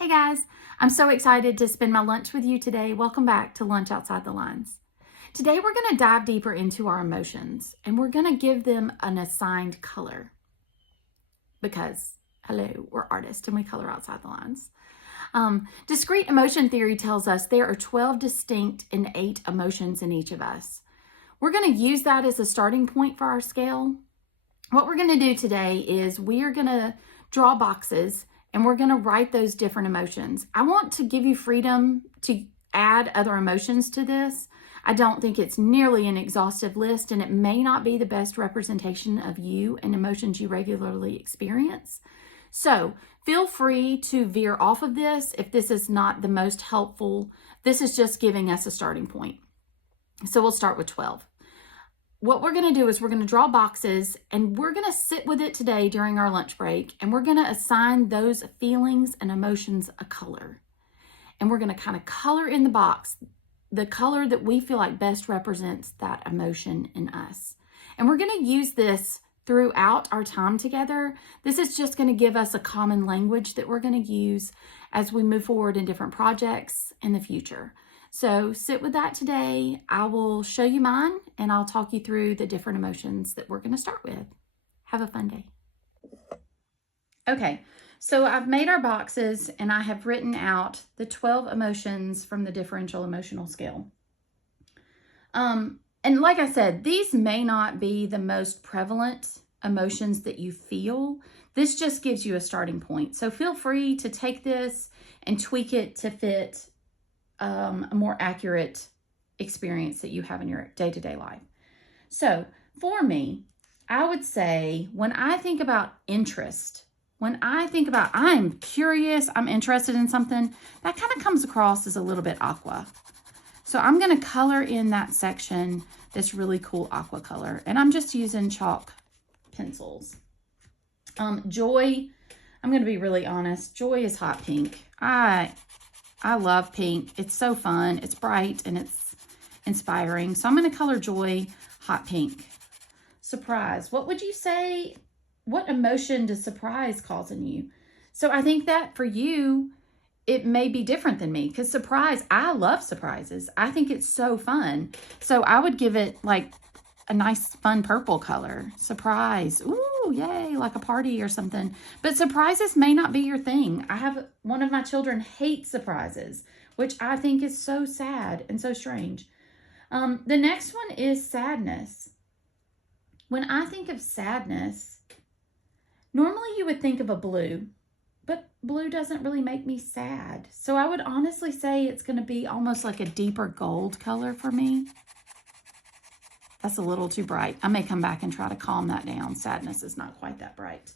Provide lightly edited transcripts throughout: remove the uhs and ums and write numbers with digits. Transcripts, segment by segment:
Hey guys, I'm so excited to spend my lunch with you today. Welcome back to Lunch Outside the Lines. Today we're going to dive deeper into our emotions and we're going to give them an assigned color because, hello, we're artists and we color outside the lines. Discrete emotion theory tells us there are 12 distinct and 8 emotions in each of us. We're going to use that as a starting point for our scale. What we're going to do today is we are going to draw boxes and we're going to write those different emotions. I want to give you freedom to add other emotions to this. I don't think it's nearly an exhaustive list, and it may not be the best representation of you and emotions you regularly experience. So feel free to veer off of this if this is not the most helpful. This is just giving us a starting point. So we'll start with 12. What we're going to do is we're going to draw boxes and we're going to sit with it today during our lunch break, and we're going to assign those feelings and emotions a color. And we're going to kind of color in the box the color that we feel like best represents that emotion in us. And we're going to use this throughout our time together. This is just going to give us a common language that we're going to use as we move forward in different projects in the future. So sit with that today. I will show you mine and I'll talk you through the different emotions that we're going to start with. Have a fun day. Okay, so I've made our boxes and I have written out the 12 emotions from the differential emotional scale. And like I said, these may not be the most prevalent emotions that you feel. This just gives you a starting point. So feel free to take this and tweak it to fit a more accurate experience that you have in your day-to-day life. So for me, I would say when I think about interest, when I think about I'm curious, I'm interested in something, that kind of comes across as a little bit aqua. So I'm going to color in that section this really cool aqua color, and I'm just using chalk pencils. Joy, I'm going to be really honest, joy is hot pink. I love pink. It's so fun. It's bright and it's inspiring. So I'm going to color joy hot pink. Surprise. What would you say? What emotion does surprise cause in you? So I think that for you, it may be different than me because surprise, I love surprises. I think it's so fun. So I would give it like a nice fun purple color. Surprise. Ooh, yay, like a party or something. But surprises may not be your thing. I have one of my children hates surprises, which I think is so sad and so strange. The next one is sadness. When I think of sadness, normally you would think of a blue, but blue doesn't really make me sad. So I would honestly say it's going to be almost like a deeper gold color for me. That's a little too bright. I may come back and try to calm that down. Sadness is not quite that bright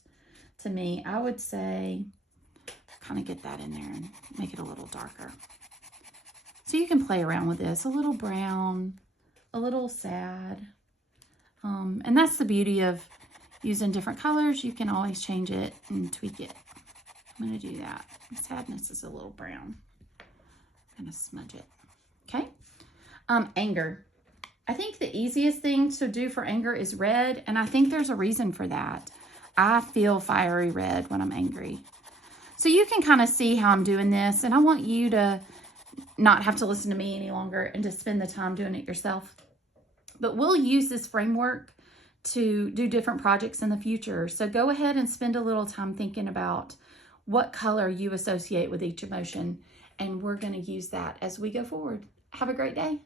to me. I would say kind of get that in there and make it a little darker. So you can play around with this. A little brown, a little sad. And that's the beauty of using different colors. You can always change it and tweak it. I'm going to do that. Sadness is a little brown. I'm going to smudge it. Okay. Anger. I think the easiest thing to do for anger is red, and I think there's a reason for that. I feel fiery red when I'm angry. So you can kind of see how I'm doing this, and I want you to not have to listen to me any longer and to spend the time doing it yourself. But we'll use this framework to do different projects in the future. So go ahead and spend a little time thinking about what color you associate with each emotion, and we're going to use that as we go forward. Have a great day.